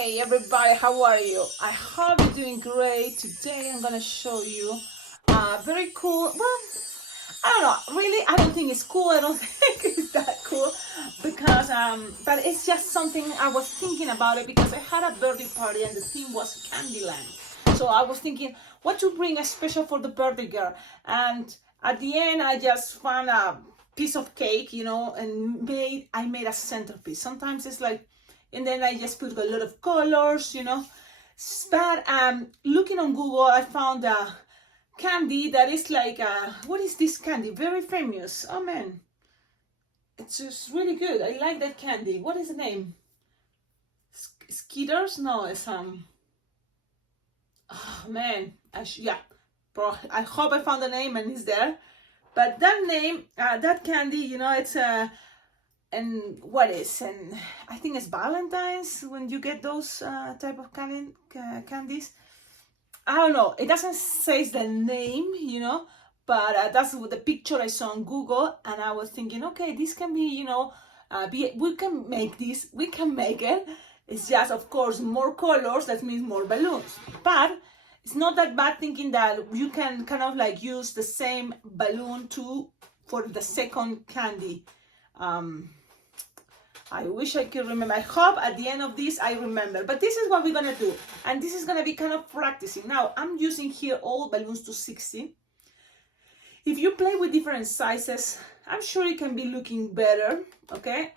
Hey everybody, how are you? I hope you're doing great. Today I'm gonna show you very cool, well, I don't know, really I don't think it's cool, I don't think it's that cool because but it's just something I was thinking about it because I had a birthday party and the theme was Candyland. So I was thinking what to bring a special for the birthday girl, and at the end I just found a piece of cake, and I made a centerpiece. Sometimes it's like, and then I just put a lot of colors, But looking on Google, I found a candy that is like, what is this candy? Very famous. Oh man, it's just really good. I like that candy. What is the name? Skitters? No, it's oh man, yeah. I hope I found the name and it's there. But that name, that candy, it's and what is, and I think it's Valentine's when you get those type of candies. I don't know, it doesn't say the name, but that's the picture I saw on Google, and I was thinking, okay, this can be, we can make this, we can make it. It's just, of course, more colors, that means more balloons, but it's not that bad thinking that you can kind of like use the same balloon for the second candy. I wish I could remember. I hope at the end of this I remember. But this is what we're gonna do. And this is gonna be kind of practicing. Now, I'm using here all balloons to 60. If you play with different sizes, I'm sure it can be looking better, okay?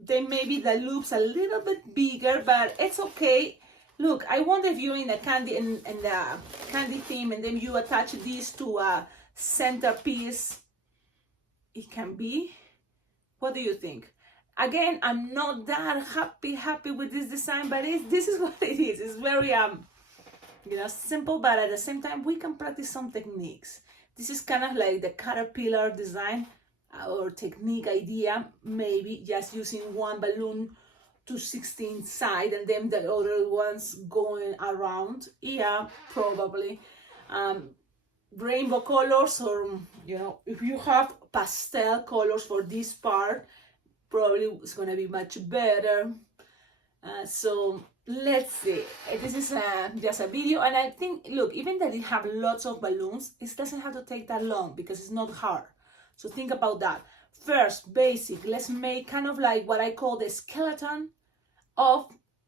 Then maybe the loop's a little bit bigger, but it's okay. Look, I wonder if you're in a candy and the candy theme and then you attach this to a centerpiece. It can be. What do you think? Again, I'm not that happy with this design, but this is what it is. It's very simple, but at the same time we can practice some techniques. This is kind of like the caterpillar design or technique idea, maybe just using one balloon to 16 side and then the other ones going around. Yeah, probably. Rainbow colors, or if you have pastel colors for this part, probably it's gonna be much better. So let's see. This is just a video, and I think, look, even that it have lots of balloons, it doesn't have to take that long because it's not hard. So think about that. First, basic, let's make kind of like what I call the skeleton of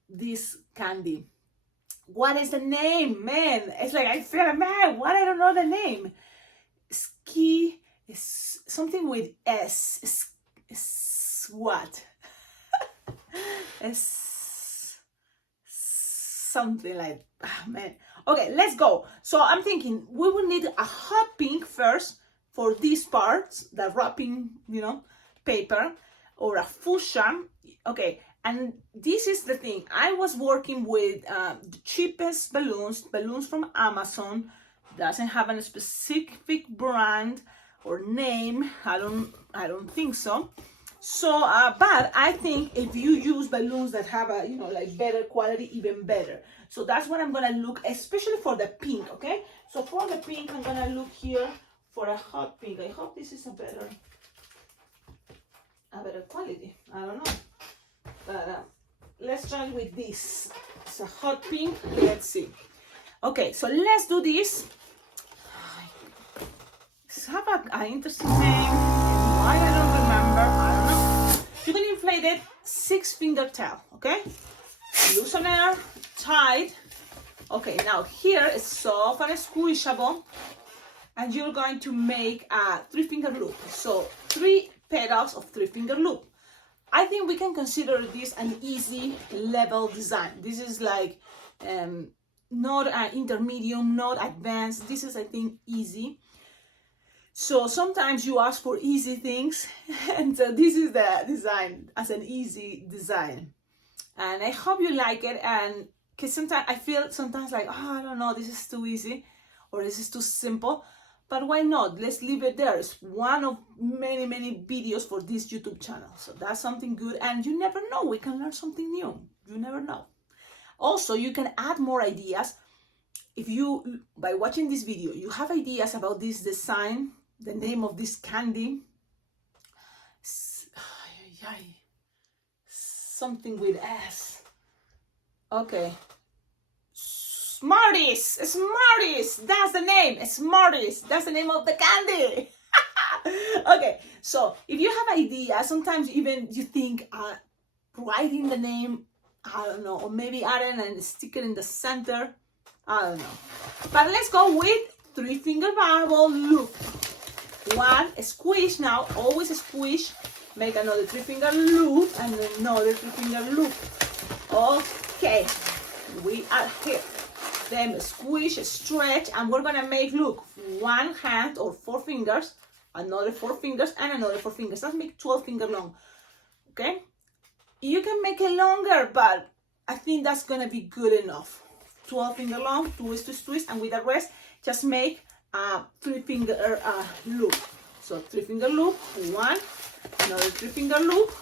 this candy. What is the name, man? It's like I said, man, what? I don't know the name. Ski is something with S. What? It's something like, man. Okay, let's go. So I'm thinking we will need a hot pink first for these parts, the wrapping, paper, or a fuchsia. Okay, and this is the thing. I was working with the cheapest balloons from Amazon. Doesn't have a specific brand or name. I don't think so. So, but I think if you use balloons that have a, like better quality, even better. So that's what I'm gonna look, especially for the pink, okay? So for the pink, I'm gonna look here for a hot pink. I hope this is a better quality. I don't know, but let's try with this. It's a hot pink. Let's see. Okay, so let's do this. Let's have an interesting name. Why I don't remember. I don't know. You can inflate it 6-finger tail, okay? Loosen air, tight. Okay, now here it's soft and squishable, and you're going to make a 3-finger loop. So 3 petals of 3-finger loop. I think we can consider this an easy level design. This is like not an intermediate, not advanced. This is, I think, easy. So sometimes you ask for easy things, and so this is the design as an easy design. And I hope you like it, and because sometimes I feel like, oh, I don't know, this is too easy, or this is too simple, but why not? Let's leave it there. It's one of many videos for this YouTube channel. So that's something good, and you never know, we can learn something new. You never know. Also, you can add more ideas. If you, by watching this video, you have ideas about this design, the name of this candy, something with S. Okay. Smarties, Smarties, that's the name, Smarties, that's the name of the candy. Okay, so if you have ideas, sometimes even you think writing the name, I don't know, or maybe adding a sticker in the center, I don't know. But let's go with 3-finger bubble loop. One, squish now, always squish, make another 3-finger loop and another 3-finger loop. Okay, we are here. Then squish, stretch, and we're gonna make, look, 1 hand or 4 fingers, another 4 fingers, and another 4 fingers. Let's make 12-finger long, okay? You can make it longer, but I think that's gonna be good enough. 12-finger long, twist, twist, twist, and with the rest, just make a 3-finger loop. So 3-finger loop, 1, another 3-finger loop,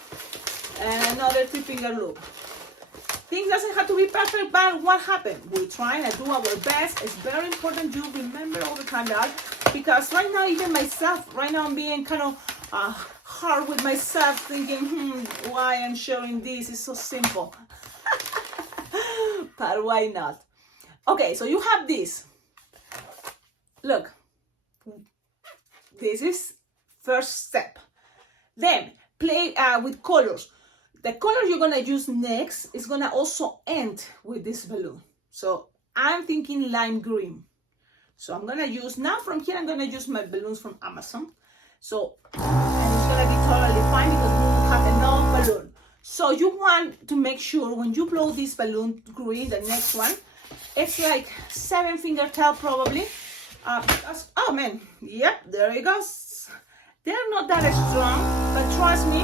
and another 3-finger loop. Things doesn't have to be perfect, but what happened? We try and do our best. It's very important you remember all the time that, because right now, even myself, right now I'm being kind of hard with myself, thinking, why I'm showing this? It's so simple. But why not? Okay, so you have this. Look, this is first step. Then play with colors. The color you're gonna use next is gonna also end with this balloon. So I'm thinking lime green. So I'm gonna use, now from here, I'm gonna use my balloons from Amazon. So, and it's gonna be totally fine because we will have enough balloon. So you want to make sure when you blow this balloon green, the next one, it's like 7-finger tail probably. Oh man, yep, there it goes. They're not that strong, but trust me,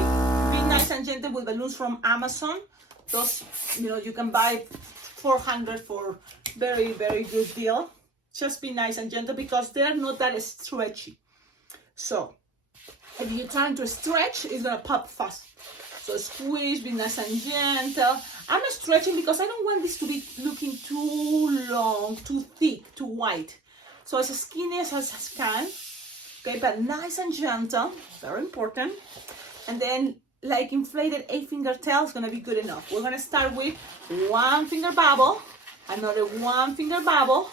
be nice and gentle with balloons from Amazon. Those, you can buy 400 for very, very good deal. Just be nice and gentle because they're not that stretchy. So if you try to stretch, it's gonna pop fast. So squeeze, be nice and gentle. I'm stretching because I don't want this to be looking too long, too thick, too white. So as skinny as I can. Okay, but nice and gentle, very important. And then like inflated 8-finger tail is gonna be good enough. We're gonna start with 1-finger bubble, another 1-finger bubble,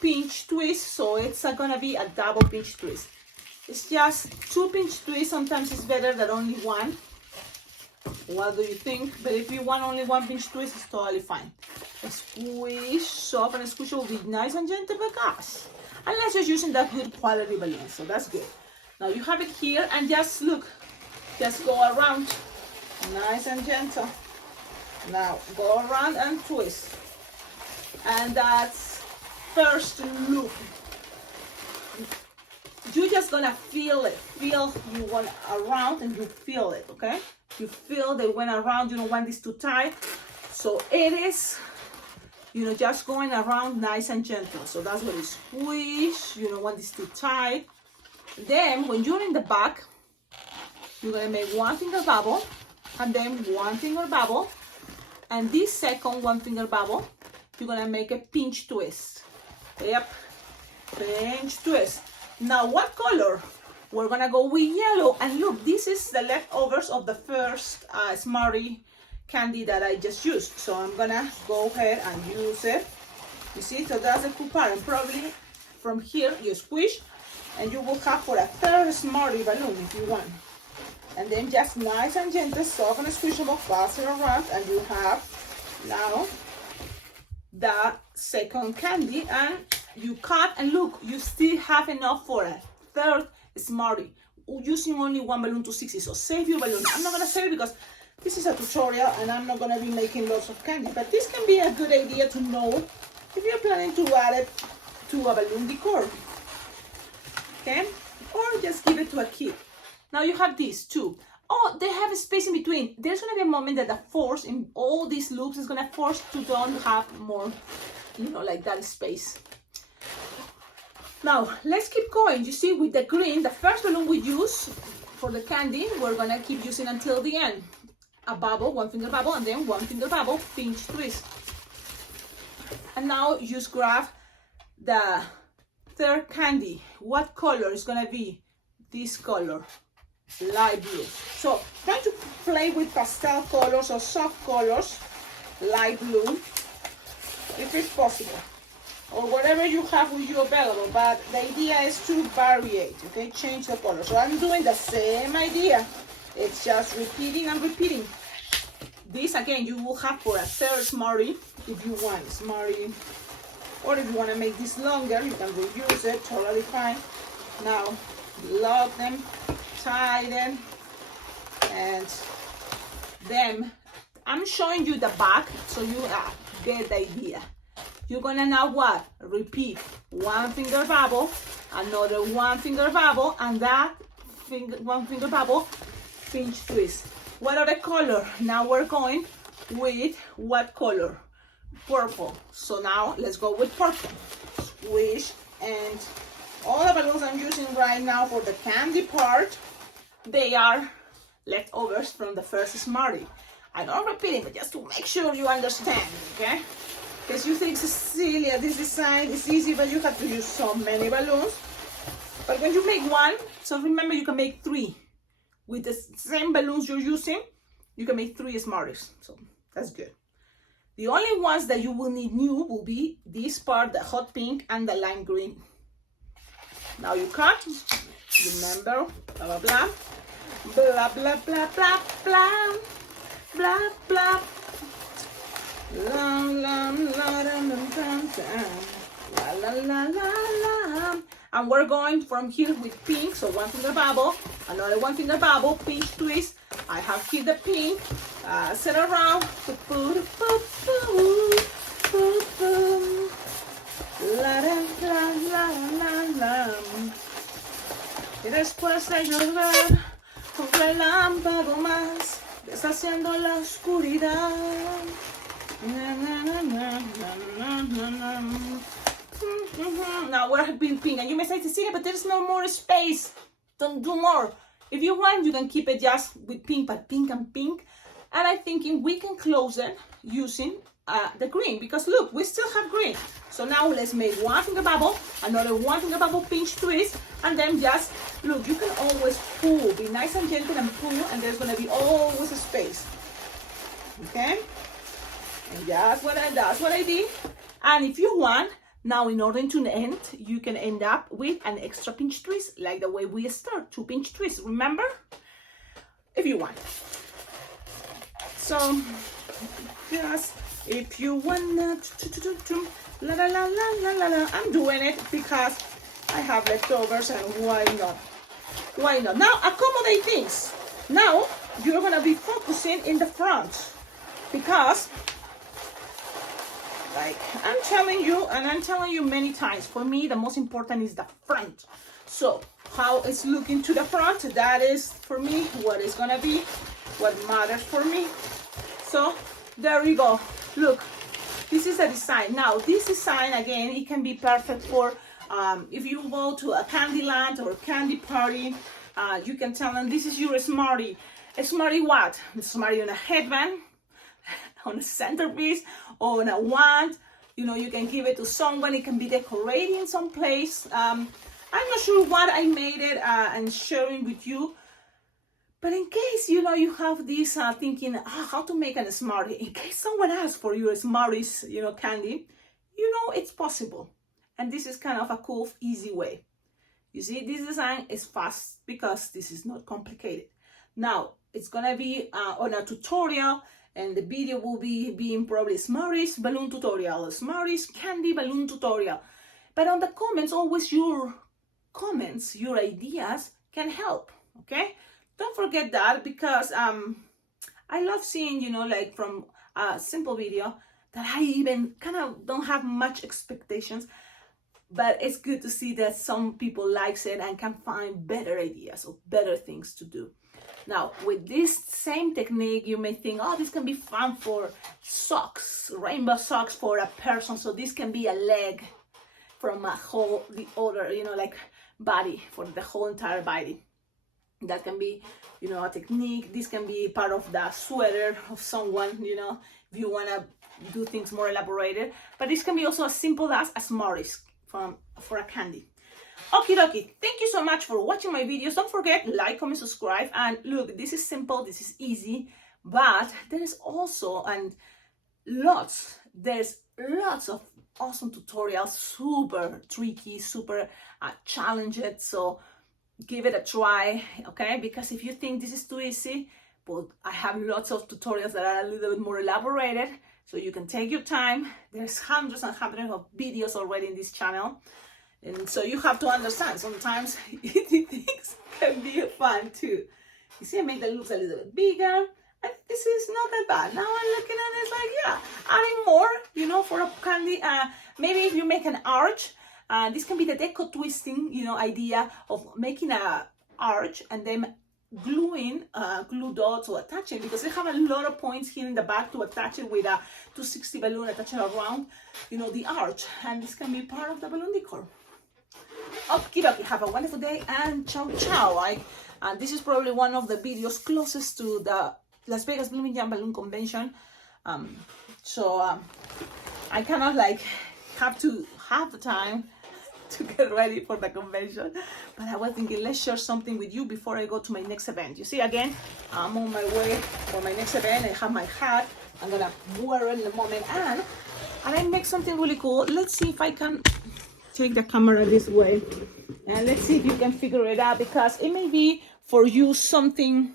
pinch twist, so it's gonna be a double pinch twist. It's just 2 pinch twists, sometimes it's better than only 1. What do you think? But if you want only 1 pinch twist, it's totally fine. Squish, soft and squish will be nice and gentle because, unless you're using that good quality balloon, so that's good. Now you have it here and just look, just go around, nice and gentle. Now go around and twist. And that's first loop. You're just gonna feel it. Feel you went around and you feel it, okay? You feel they went around, you don't want this too tight. So it is, just going around nice and gentle. So that's what it is. Squish, you don't want this too tight. Then when you're in the back, you're gonna make 1-finger bubble and then 1-finger bubble. And this second 1-finger bubble, you're gonna make a pinch twist. Yep, pinch twist. Now what color? We're gonna go with yellow. And look, this is the leftovers of the first Smarty candy that I just used. So I'm gonna go ahead and use it. You see, so that's a cool part. And probably from here you squish and you will have for a third Smarty balloon if you want. And then just nice and gentle, soft and squishable, pass it around, and you have now the second candy. And you cut, and look, you still have enough for a third Smarty, using only 1 balloon to 60. So save your balloon. I'm not gonna save it because this is a tutorial and I'm not gonna be making lots of candy, but this can be a good idea to know if you're planning to add it to a balloon decor, okay? Or just give it to a kid. Now you have these too. Oh, they have a space in between. There's gonna be a moment that the force in all these loops is gonna force to don't have more, like that space. Now let's keep going. You see, with the green, the first balloon we use for the candy, we're gonna keep using until the end. A bubble, 1-finger bubble, and then 1-finger bubble, pinch twist. And now just grab the third candy. What color is gonna be? This color, light blue. So try to play with pastel colors or soft colors light blue, if it's possible, or whatever you have with you available. But the idea is to variate, okay? Change the color. So I'm doing the same idea. It's just repeating and repeating. This again, you will have for a third Smarty if you want Smarty, or if you want to make this longer, you can reuse it, totally fine. Now, lock them, tie them, and then I'm showing you the back so you get the idea. You're gonna now what? Repeat one finger bubble, another one finger bubble, and that one finger bubble, pinch twist. What other color? Now we're going with what color? Purple. So now let's go with purple. Squish, and all the balloons I'm using right now for the candy part, they are leftovers from the first Smarty. I'm not repeating, but just to make sure you understand, okay? Because you think, Cecilia, this design is easy, but you have to use so many balloons. But when you make one, so remember you can make 3. With the same balloons you're using, you can make 3 Smarties. So that's good. The only ones that you will need new will be this part, the hot pink and the lime green. Now you cut, remember, blah, blah, blah, blah, blah, blah, blah, blah, blah, blah. La la la la la la. And we're going from here with pink, so one finger bubble, another one finger bubble, pinch twist. I have here the pink, set around, la la la la la. Y después de llover, un relámpago más, deshaciendo la oscuridad. Now we're being pink, and you may say, Cecilia, but there's no more space. Don't do more. If you want, you can keep it just with pink, but pink and pink. And I'm thinking we can close it using the green, because look, we still have green. So now let's make one finger bubble, another one finger bubble, pinch twist, and then just look. You can always pull. Be nice and gentle and pull, and there's gonna be always a space. Okay. And that's what I did. And if you want, now in order to end, you can end up with an extra pinch twist, like the way we start, 2 pinch twists, remember? If you want. So, just if you want, la la la la la la. I'm doing it because I have leftovers, and why not? Why not? Now accommodate things. Now you're gonna be focusing in the front, because like I'm telling you, and I'm telling you many times, for me the most important is the front. So how it's looking to the front, that is for me what is gonna be what matters for me. So there we go. Look, this is a design. Now this design, again, it can be perfect for if you go to a candy land or a candy party. You can tell them this is your Smarty. A Smarty what? A Smarty on a headband, on a centerpiece, or on a wand. You know, you can give it to someone. It can be decorating someplace. I'm not sure what I made it and sharing with you. But in case, you know, you have this thinking how to make a Smarty, in case someone asks for your Smarties, you know, candy, you know, it's possible. And this is kind of a cool, easy way. You see, this design is fast because this is not complicated. Now, it's gonna be on a tutorial, and the video will be being probably Smarties balloon tutorial, Smarties candy balloon tutorial. But on the comments, always your comments, your ideas can help, okay? Don't forget that, because I love seeing, you know, like from a simple video that I even kind of don't have much expectations, but it's good to see that some people likes it and can find better ideas or better things to do. Now, with this same technique, you may think, oh, this can be fun for socks, rainbow socks for a person. So this can be a leg from the other, you know, like body, for the whole entire body. That can be, you know, a technique. This can be part of the sweater of someone, you know, if you want to do things more elaborated. But this can be also as simple as a Smarties for a candy. Okie dokie, thank you so much for watching my videos. Don't forget, like, comment, subscribe. And look, this is simple, this is easy, but there is also, and there's lots of awesome tutorials, super tricky, super challenging. So give it a try, okay? Because if you think this is too easy, but I have lots of tutorials that are a little bit more elaborated, so you can take your time. There's hundreds and hundreds of videos already in this channel. And so you have to understand, sometimes things can be fun too. You see, I made the loops a little bit bigger. And this is not that bad. Now I'm looking at it, it's like, yeah, adding more, you know, for a candy. Maybe if you make an arch, this can be the deco twisting, you know, idea of making a arch and then gluing glue dots or attaching, because they have a lot of points here in the back to attach it with a 260 balloon, attach it around, you know, the arch. And this can be part of the balloon decor. Okie dokie, have a wonderful day and ciao ciao. This is probably one of the videos closest to the Las Vegas Blooming Jam Balloon Convention. So I kind of like have to have the time to get ready for the convention. But I was thinking, let's share something with you before I go to my next event. You see, again, I'm on my way for my next event. I have my hat. I'm gonna wear it in a moment. And I make something really cool. Let's see if I can take the camera this way. And let's see if you can figure it out, because it may be for you something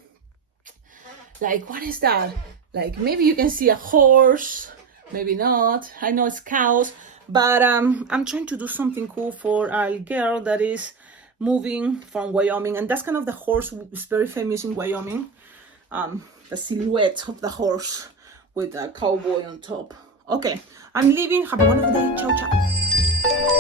like, what is that? Like, maybe you can see a horse, maybe not. I know it's cows, but I'm trying to do something cool for a girl that is moving from Wyoming, and that's kind of the horse is very famous in Wyoming. The silhouette of the horse with a cowboy on top. Okay, I'm leaving. Have a wonderful day. Ciao, ciao.